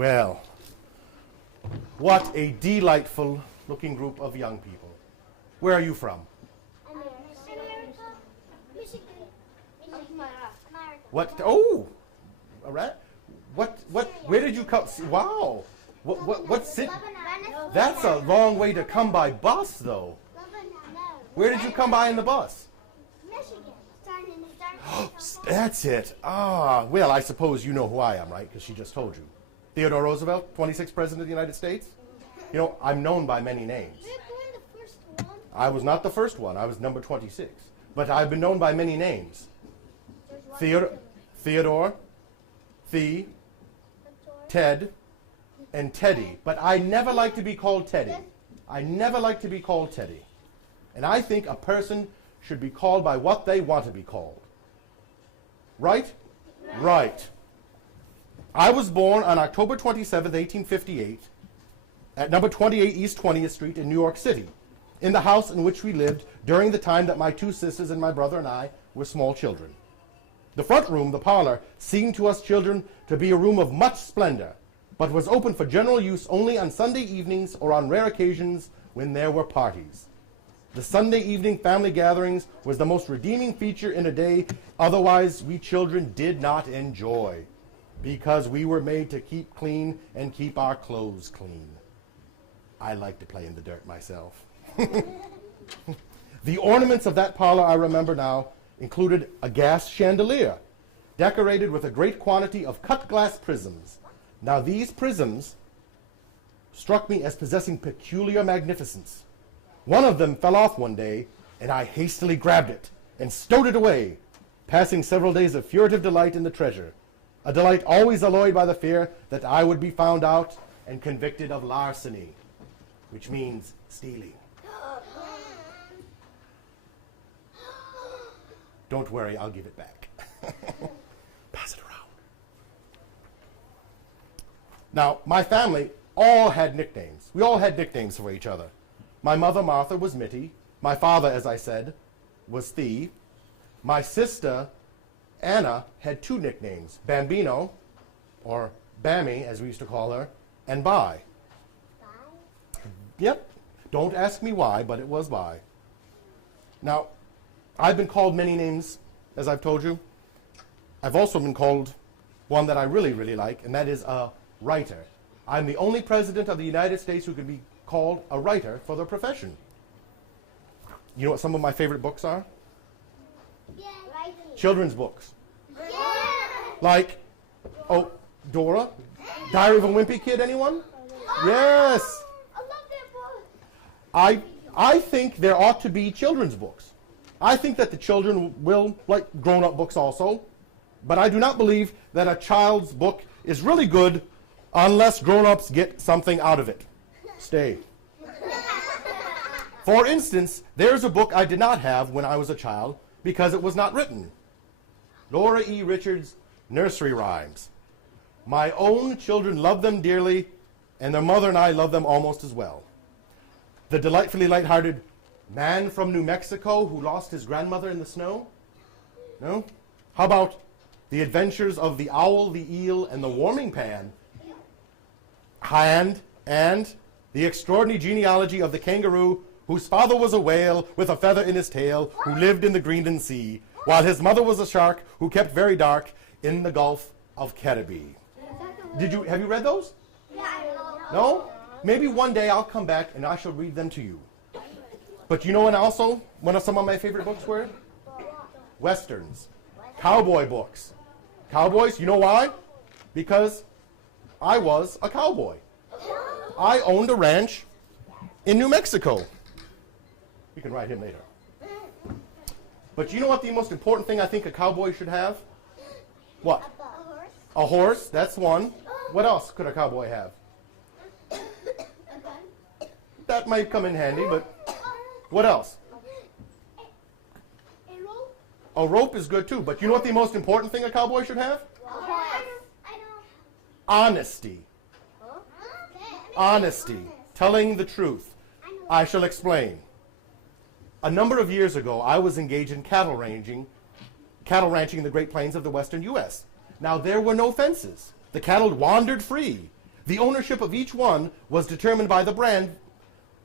Well, what a delightful looking group of young people. Where are you from? America. Michigan. America. What? Oh, all right. Where did you come? Wow. What city? That's a long way to come by bus, though. Where did you come by in the bus? Michigan. That's it. Ah, well, I suppose you know who I am, right? Because she just told you. Theodore Roosevelt, 26th President of the United States. You know, I'm known by many names. I was not the first one. I was number 26. But I've been known by many names. Theodore, Thee, Ted, and Teddy. But I never like to be called Teddy. I never like to be called Teddy. And I think a person should be called by what they want to be called. Right? Right. I was born on October 27, 1858, at number 28 East 20th Street in New York City, in the house in which we lived during the time that my two sisters and my brother and I were small children. The front room, the parlor, seemed to us children to be a room of much splendor, but was open for general use only on Sunday evenings or on rare occasions when there were parties. The Sunday evening family gatherings was the most redeeming feature in a day otherwise we children did not enjoy, because we were made to keep clean and keep our clothes clean. I like to play in the dirt myself. The ornaments of that parlor, I remember now, included a gas chandelier decorated with a great quantity of cut glass prisms. Now these prisms struck me as possessing peculiar magnificence. One of them fell off one day, and I hastily grabbed it and stowed it away, passing several days of furtive delight in the treasure, a delight always alloyed by the fear that I would be found out and convicted of larceny, which means stealing. Don't worry, I'll give it back. Pass it around. Now, my family all had nicknames. We all had nicknames for each other. My mother, Martha, was Mitty. My father, as I said, was Thee. My sister, Anna, had two nicknames, Bambino, or Bammy, as we used to call her, and Bai. Yep. Don't ask me why, but it was Bai. Now, I've been called many names, as I've told you. I've also been called one that I really, really like, and that is a writer. I'm the only president of the United States who could be called a writer for their profession. You know what some of my favorite books are? Yeah. Children's books. Yeah. Like, oh, Dora? Diary of a Wimpy Kid, anyone? Yes. I love that book. I think there ought to be children's books. I think that the children will like grown-up books also, but I do not believe that a child's book is really good unless grown-ups get something out of it. Stay. For instance, there's a book I did not have when I was a child because it was not written. Laura E. Richards' Nursery Rhymes. My own children love them dearly, and their mother and I love them almost as well. The delightfully lighthearted Man from New Mexico Who Lost His Grandmother in the Snow? No? How about The Adventures of the Owl, the Eel, and the Warming Pan? And The Extraordinary Genealogy of the Kangaroo whose father was a whale with a feather in his tail who lived in the Greenland Sea, while his mother was a shark who kept very dark in the Gulf of Kerribee. Have you read those? No? Maybe one day I'll come back and I shall read them to you. But you know what also one of some of my favorite books were? Westerns. Cowboy books. Cowboys, you know why? Because I was a cowboy. I owned a ranch in New Mexico. You can write him later. But you know what the most important thing I think a cowboy should have? What? A horse, that's one. What else could a cowboy have? That might come in handy, but what else? A rope is good too, but you know what the most important thing a cowboy should have? Honesty. Honesty. Telling the truth. I shall explain. A number of years ago, I was engaged in cattle ranching in the Great Plains of the western U.S. Now, there were no fences. The cattle wandered free. The ownership of each one was determined by the brand,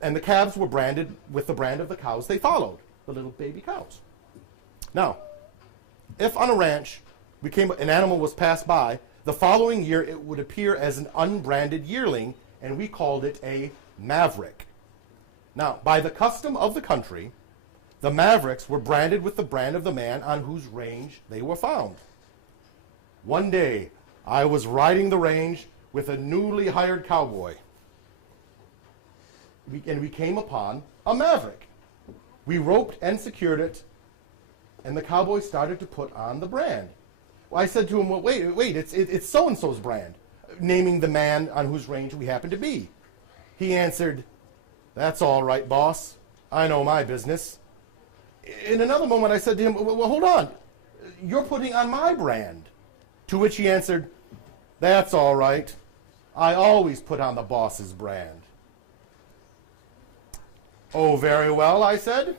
and the calves were branded with the brand of the cows they followed, the little baby cows. Now, if on a ranch an animal was passed by, the following year it would appear as an unbranded yearling, and we called it a maverick. Now, by the custom of the country, the mavericks were branded with the brand of the man on whose range they were found. One day, I was riding the range with a newly hired cowboy, and we came upon a maverick. We roped and secured it, and the cowboy started to put on the brand. Well, I said to him, well, wait, it's so-and-so's brand, naming the man on whose range we happened to be. He answered, "That's all right, boss. I know my business." In another moment, I said to him, well, hold on. You're putting on my brand. To which he answered, "That's all right. I always put on the boss's brand." "Oh, very well," I said.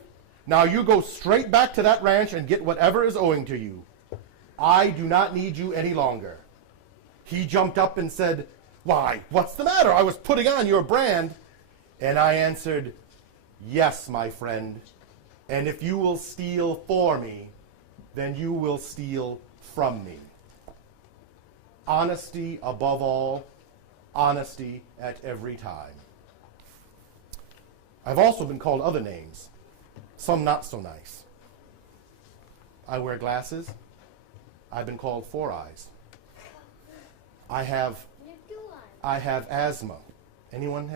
"Now you go straight back to that ranch and get whatever is owing to you. I do not need you any longer." He jumped up and said, "Why, what's the matter? I was putting on your brand." And I answered, "Yes, my friend. And if you will steal for me, then you will steal from me." Honesty above all, honesty at every time. I've also been called other names, some not so nice. I wear glasses. I've been called Four Eyes. I have asthma. Anyone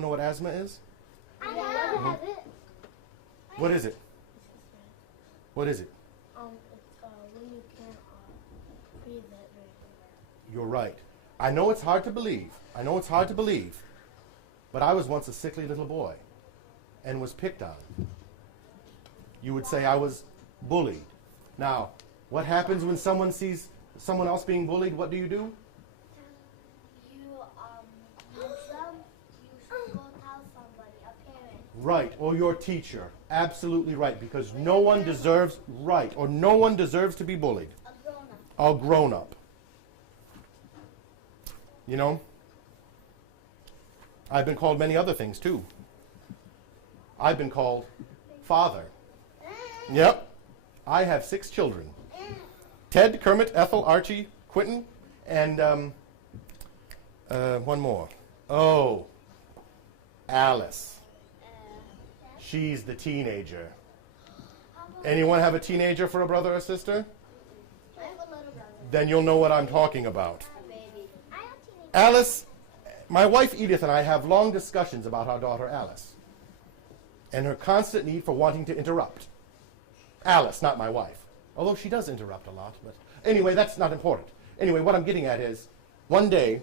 know what asthma is? I have it. What is it? What is it? It's when you can't breathe it very well. You're right. I know it's hard to believe. But I was once a sickly little boy and was picked on. You would say I was bullied. Now, what happens when someone sees someone else being bullied? What do? You go tell somebody, a parent. Right, or your teacher. Absolutely right, because no one deserves to be bullied. A grown-up. A grown-up. You know, I've been called many other things too. I've been called father. Yep. I have 6 children. Ted, Kermit, Ethel, Archie, Quentin, and one more. Oh, Alice. She's the teenager. Anyone have a teenager for a brother or sister? I have a little brother. Then you'll know what I'm talking about. A baby. I have teenagers. Alice, my wife Edith and I have long discussions about our daughter Alice and her constant need for wanting to interrupt. Alice, not my wife, although she does interrupt a lot. But anyway, that's not important. Anyway, what I'm getting at is, one day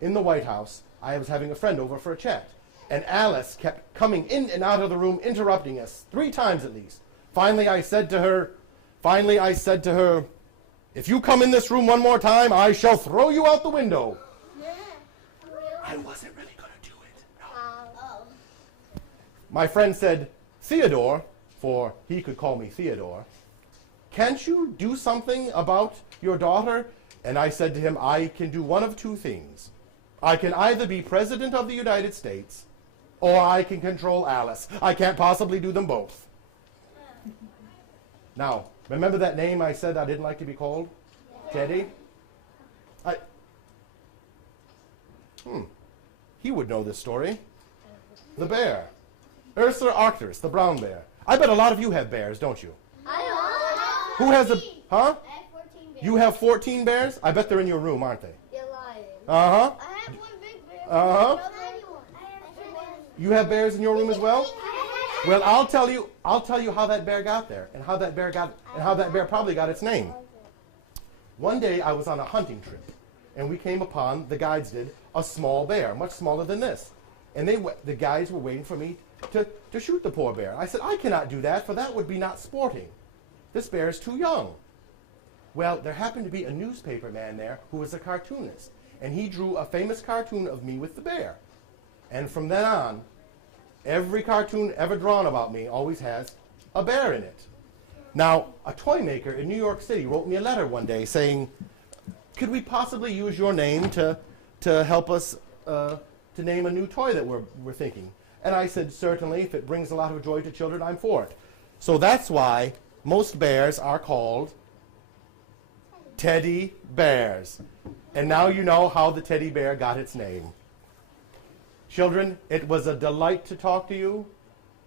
in the White House, I was having a friend over for a chat, and Alice kept coming in and out of the room, interrupting us 3 times at least. Finally, I said to her, "If you come in this room one more time, I shall throw you out the window." Yeah. I wasn't really going to do it. Oh. My friend said, "Theodore," for he could call me Theodore, "can't you do something about your daughter?" And I said to him, "I can do one of 2 things. I can either be President of the United States, or I can control Alice. I can't possibly do them both." Now, remember that name I said I didn't like to be called? Teddy? He would know this story. The bear. Ursa Arcturus, the brown bear. I bet a lot of you have bears, don't you? I have. Who has a... Huh? I have 14 bears. You have 14 bears? I bet they're in your room, aren't they? You're lying. Uh-huh. I have 1 big bear. Uh-huh. I have 2 bears. You have bears in your room as well? I have Well, I'll tell you how that bear got there, and how that bear probably got its name. One day I was on a hunting trip, and we came upon, the guides did, a small bear, much smaller than this. And the guides were waiting for me to shoot the poor bear. I said, "I cannot do that, for that would be not sporting. This bear is too young." Well, there happened to be a newspaper man there who was a cartoonist, and he drew a famous cartoon of me with the bear. And from then on, every cartoon ever drawn about me always has a bear in it. Now, a toy maker in New York City wrote me a letter one day saying, "Could we possibly use your name to help us to name a new toy that we're thinking. And I said, certainly, if it brings a lot of joy to children, I'm for it. So that's why most bears are called teddy bears. And now you know how the teddy bear got its name. Children, it was a delight to talk to you.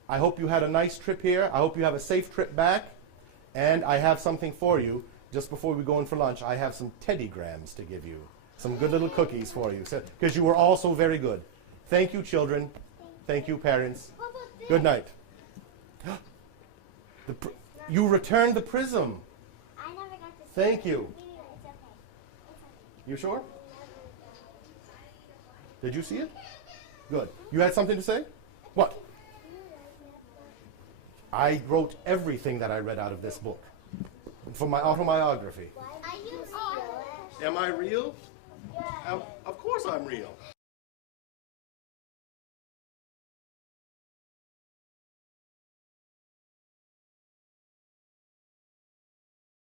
I hope you had a nice trip here. I hope you have a safe trip back. And I have something for you. Just before we go in for lunch, I have some teddygrams to give you. Some good little cookies for you, because you were all so very good. Thank you, children. Thank you, parents. Good night. You returned the prism. I never got to see Thank you. It's okay. It's You sure? Did you see it? Good. You had something to say? What? I wrote everything that I read out of this book for my autobiography. okay. Are you real? Am I real? Of course I'm real.